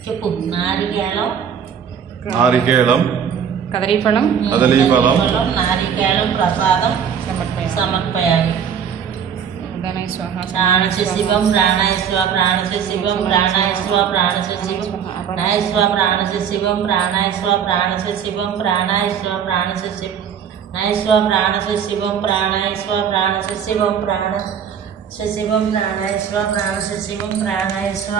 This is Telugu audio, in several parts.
చెప్పు. నారికేళం, నారికేళం, కదలీఫలం, కదలీఫలం, నారికేళం ప్రసాదం సమర్పయామి. ఉదయనాయ స్వాహ. ప్రాణశ శివం ప్రాణాయ స్వ ప్రాణశ శివం ప్రాణాయ స్వ ప్రాణశ శివం నాయ స్వ ప్రాణశ శివం ప్రాణాయ స్వ ప్రాణశ శివం ప్రాణాయ స్వ ప్రాణశ శివం నాయ స్వ ప్రాణశ శివం ప్రాణాయ స్వ ప్రాణశ శివం ప్రాణశ శివం ప్రాణాయ స్వ ప్రాణశ శివం ప్రాణాయ స్వ.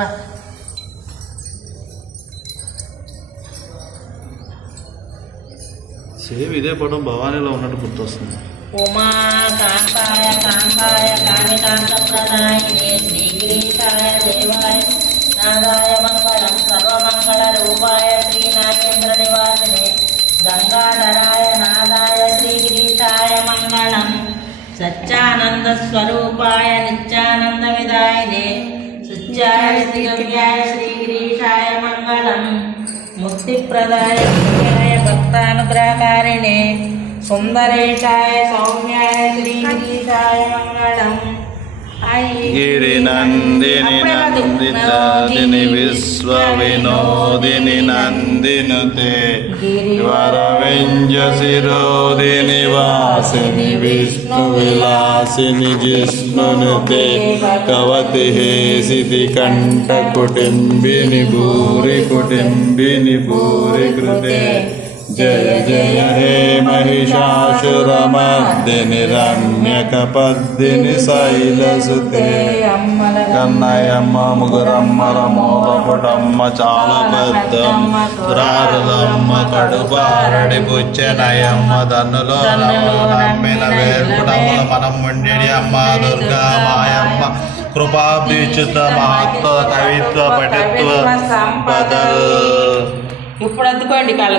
సేమ్ ఇదే పటం భవానీలో ఉన్నట్టు గుర్తొస్తుంది. ఉమా కాంతాయ కాంతాయ కామికాంతప్రదాయినే శ్రీగిరీశాయ దేవాయ నాదాయ మంగళం సర్వమంగళ రూపాయ శ్రీనాగేంద్ర నివాసినే గంగాధరాయ నాదాయ శ్రీగిరీశాయ మంగళం సత్యానంద స్వరూపాయ నిత్యానంద విదాయినే శుచ్యాయ శ్రీగవ్యాయ శ్రీగిరీశాయ మంగళం ముక్తిప్రదాయ భక్తానుగ్రహకారిణే సుందరేశాయ సౌమ్యాయ శ్రీగిరీశాయ మంగళం. గిరినందిని నందిని విశ్వ వినోదిని నందినుతే వరవింజ శిరోదిని వాసిని విష్ణు విలాసిని జిష్ణునుతే కవతి హేసితి కంఠ కుటుంబిని భూరి కుటుంబిని భూరి కృతే జయ జయ హే మహిషాసురమర్దిని రమ్యకపద్దిని శైలసుతే కన్నయమ్మ ముగురమ్మల మూలపుటమ్మ చాలా పెద్దమ్మ రారులమ్మ కడుపారడి బుచ్చెనయమ్మ దన్నులో నమ్మిన వేర్పుడమ్మల మనం ముండి అమ్మ దుర్గా మాయమ్మ కృపాభిచుత మహత్వ కవిత్వ పటిత్వ సంపద. ఇప్పుడు అందుకోండి కళ్ళ